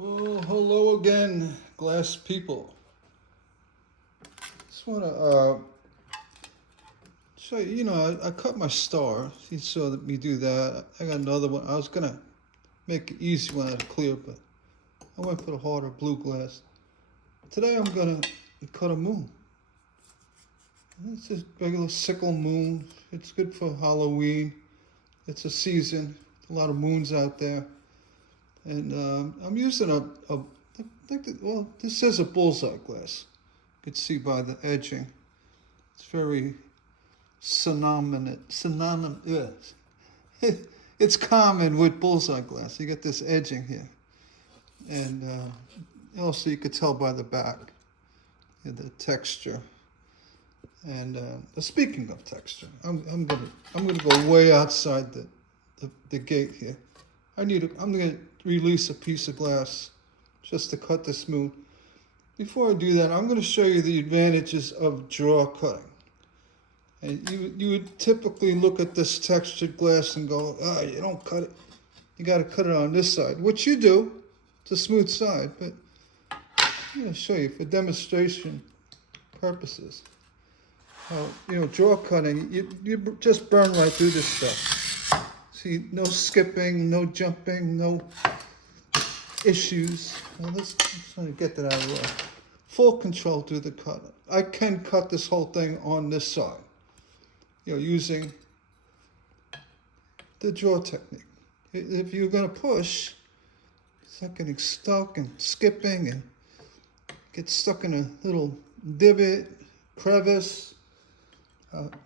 Well, hello again, glass people. Just want to show you, I cut my star. You saw me do that. I got another one. I was going to make an easy one out of clear, but I went for the harder blue glass. Today I'm going to cut a moon. It's just regular sickle moon. It's good for Halloween. It's a season. A lot of moons out there. And I'm using this is a bullseye glass. You can see by the edging. It's very synonymous. It's common with bullseye glass. You get this edging here. And also you could tell by the back, the texture. And speaking of texture, I'm gonna go way outside the gate here. I'm gonna release a piece of glass just to cut this moon. Before I do that, I'm gonna show you the advantages of draw cutting. And you would typically look at this textured glass and go, you don't cut it. You gotta cut it on this side, which you do. It's a smooth side, but I'm gonna show you for demonstration purposes. Draw cutting, you just burn right through this stuff. See, no skipping, no jumping, no issues. Well, let's try to get that out of the way. Full control through the cut. I can cut this whole thing on this side, using the draw technique. If you're going to push, it's not getting stuck and skipping and get stuck in a little divot, crevice.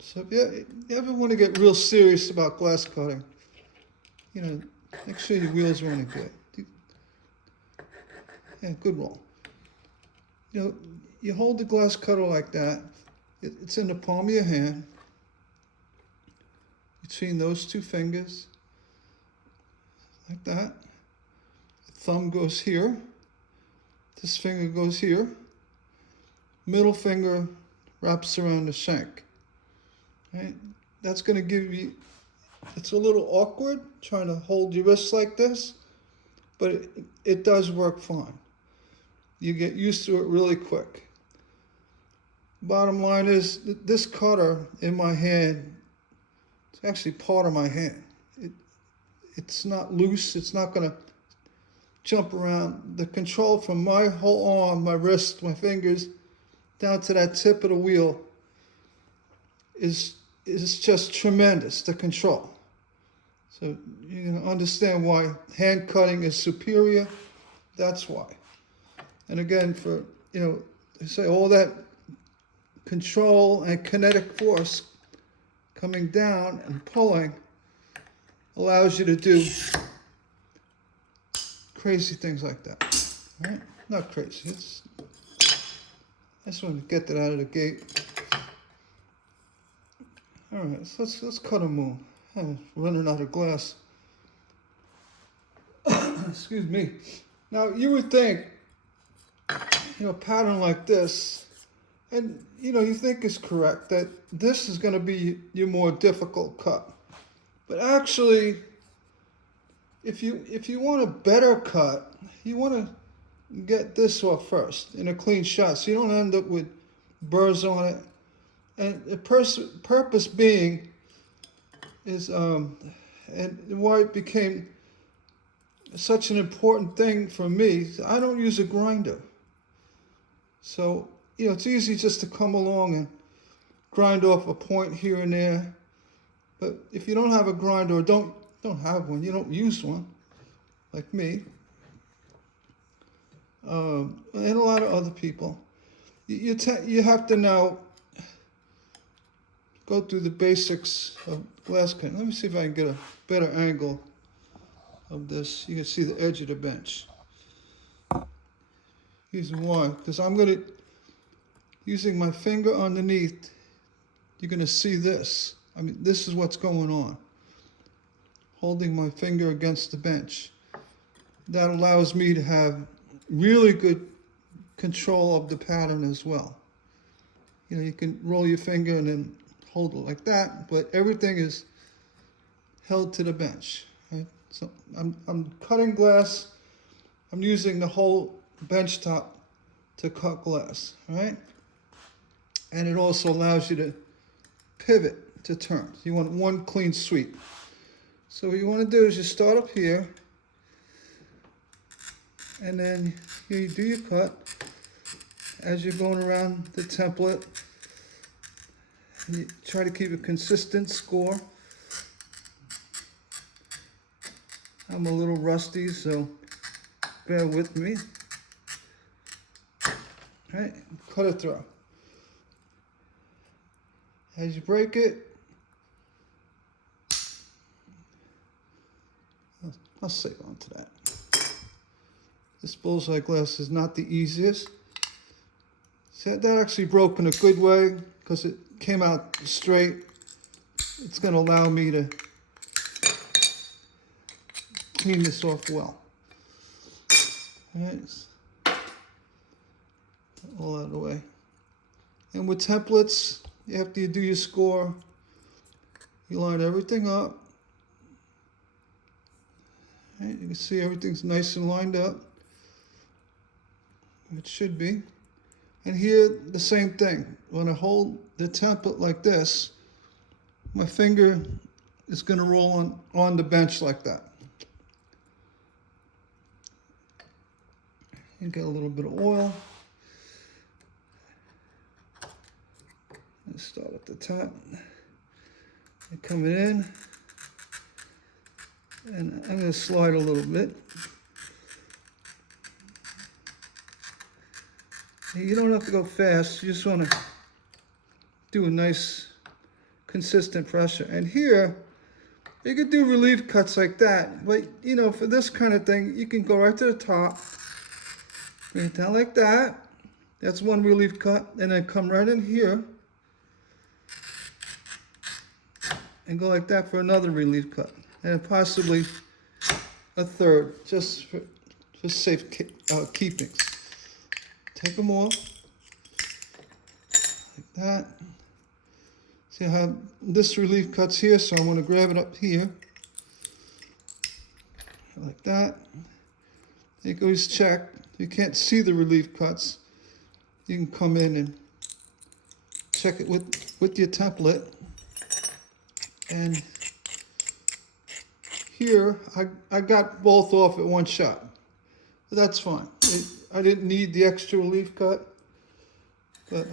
So if you ever want to get real serious about glass cutting, make sure your wheels are running good. Yeah, good roll. You hold the glass cutter like that. It's in the palm of your hand. Between those two fingers, like that. The thumb goes here. This finger goes here. Middle finger wraps around the shank. Right? That's going to give you, it's a little awkward trying to hold your wrist like this, but it does work fine. You get used to it really quick. Bottom line is, this cutter in my hand, it's actually part of my hand. It's not loose, it's not going to jump around. The control from my whole arm, my wrist, my fingers, down to that tip of the wheel is just tremendous, the control. So you're going to understand why hand cutting is superior. That's why. And again, for, they say all that control and kinetic force coming down and pulling allows you to do crazy things like that. Right? Not crazy. I just want to get that out of the gate. All right, so let's cut a moon. I'm running out of glass. Excuse me. Now you would think, a pattern like this, and you think is correct, that this is going to be your more difficult cut. But actually, if you want a better cut, you want to get this off first in a clean shot, so you don't end up with burrs on it. And the purpose being is, and why it became such an important thing for me, I don't use a grinder. So, it's easy just to come along and grind off a point here and there. But if you don't have a grinder or don't have one, you don't use one, like me, and a lot of other people, you have to now go through the basics of glass cutting. Let me see if I can get a better angle of this. You can see the edge of the bench. Reason why, because using my finger underneath, you're going to see this. This is what's going on. Holding my finger against the bench. That allows me to have really good control of the pattern as well. You can roll your finger and then hold it like that, but everything is held to the bench. Right? So I'm cutting glass I'm using the whole bench top to cut glass, right? And it also allows you to pivot to turn. You want one clean sweep. So what you want to do is you start up here, and then here you do your cut as you're going around the template. And you try to keep a consistent score. I'm a little rusty, so bear with me. All right, cut it through. As you break it, I'll save on to that. This bullseye glass is not the easiest. See, that actually broke in a good way because it came out straight. It's going to allow me to clean this off well. All right, all out of the way. And with templates, after you do your score, you line everything up. All right, you can see everything's nice and lined up. It should be. And here, the same thing. When I hold the template like this, my finger is going to roll on the bench like that. You get a little bit of oil. Let's start at the top. And coming in. And I'm going to slide a little bit. You don't have to go fast. You just want to do a nice, consistent pressure. And here, you could do relief cuts like that. But, you know, for this kind of thing, you can go right to the top. Bring it down like that. That's one relief cut. And then come right in here. And go like that for another relief cut. And possibly a third, just for safe keepings. Take them off, like that. See, I have this relief cuts here, so I'm going to grab it up here, like that. It goes check. You can't see the relief cuts. You can come in and check it with your template. And here, I got both off at one shot. But that's fine. I didn't need the extra relief cut. But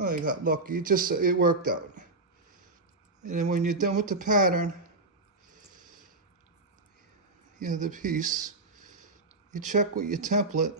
I got lucky. It worked out. And then when you're done with the pattern, you know, the piece, you check with your template,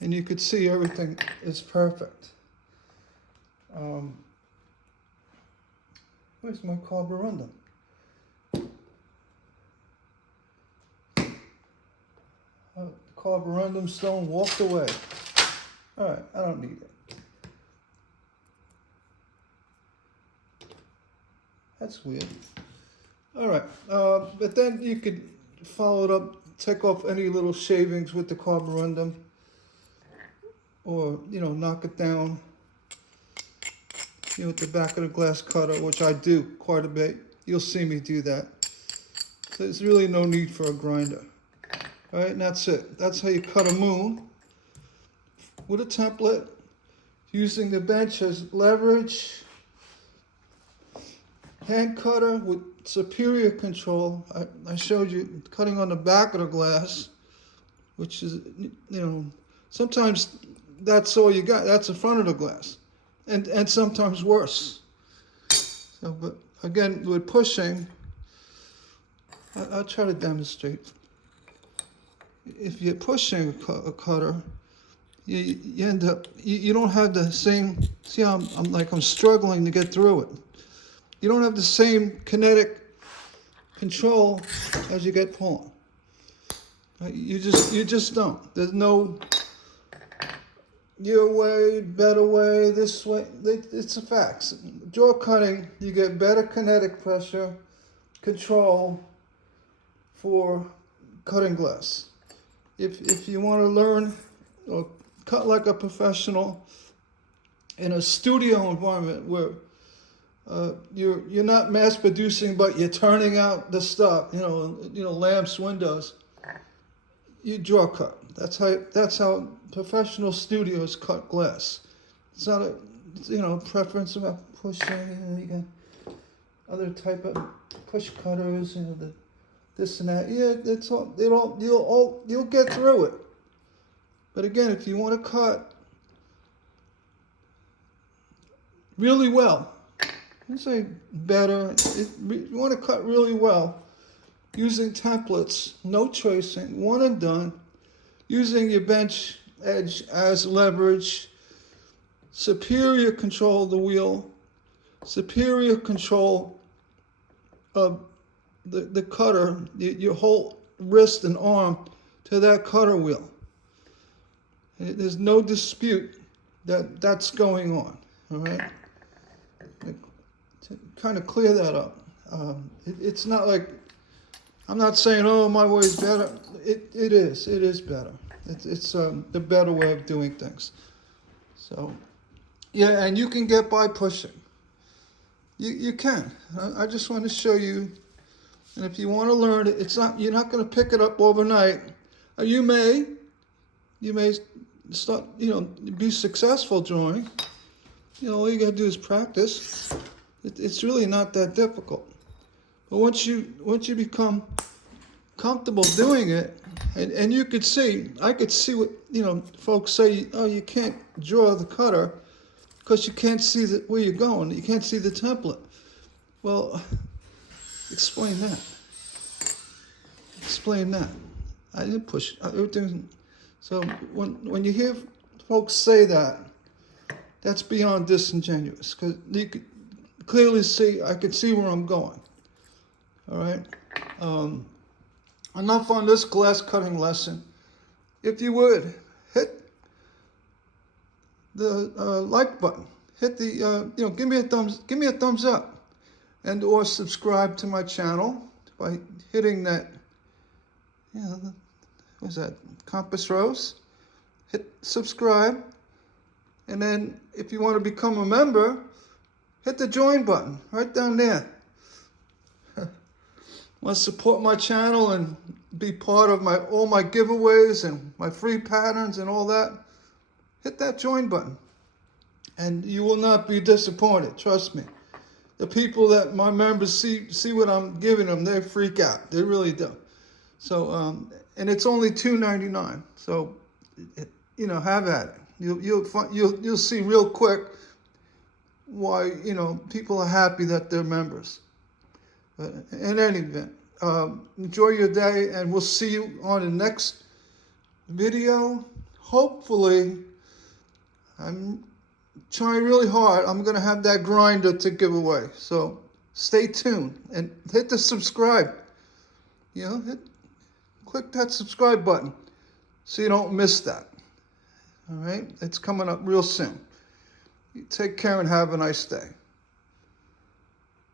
and you could see everything is perfect. Where's my carborundum? The carborundum stone walked away. All right, I don't need it. That's weird. All right, but then you could follow it up, take off any little shavings with the carborundum, or, you know, knock it down, you know, with the back of the glass cutter, which I do quite a bit. You'll see me do that. So there's really no need for a grinder. All right, and that's it. That's how you cut a moon with a template, using the bench as leverage. Hand cutter with superior control. I showed you cutting on the back of the glass, which is, you know, sometimes that's all you got. That's the front of the glass, and sometimes worse. So, but again, with pushing, I'll try to demonstrate. If you're pushing a cutter, you end up, you don't have the same, see how I'm struggling to get through it. You don't have the same kinetic control as you get pulling. You just don't. There's no your way, better way, this way. It's a fact. Jaw cutting, you get better kinetic pressure control for cutting glass. If you want to learn or cut like a professional in a studio environment where You're not mass producing, but you're turning out the stuff. Lamps, windows. You draw cut. That's how professional studios cut glass. It's not a preference about pushing. You got other type of push cutters. This and that. Yeah, it's all. You'll get through it. But again, if you want to cut really well, I say better. You want to cut really well using templates, no tracing, one and done, using your bench edge as leverage, superior control of the wheel, superior control of the cutter, your whole wrist and arm to that cutter wheel. There's no dispute that that's going on, all right? To kind of clear that up. It's not like, I'm not saying, oh, my way is better. It is better. It's the better way of doing things. So, yeah, and you can get by pushing. You can. I just want to show you, and if you want to learn it, you're not going to pick it up overnight. You may start, be successful drawing. All you got to do is practice. It's really not that difficult. But once you become comfortable doing it, and you could see, I could see what folks say. Oh, you can't draw the cutter because you can't see where you're going. You can't see the template. Well, explain that. Explain that. I didn't push everything. So when you hear folks say that, that's beyond disingenuous, because you could clearly see. I could see where I'm going. All right. Enough on this glass cutting lesson. If you would hit the like button, hit the give me a thumbs up, and or subscribe to my channel by hitting that. What's that? Compass rose. Hit subscribe, and then if you want to become a member, hit the join button right down there. Want to support my channel and be part of all my giveaways and my free patterns and all that? Hit that join button, and you will not be disappointed. Trust me. The people that my members see what I'm giving them, they freak out. They really do. So and it's only $2.99. So have at it. You'll see real quick why people are happy that they're members. But in any event, enjoy your day, and we'll see you on the next video. Hopefully, I'm trying really hard. I'm going to have that grinder to give away. So stay tuned and hit the subscribe. Click that subscribe button so you don't miss that. All right? It's coming up real soon. You take care and have a nice day.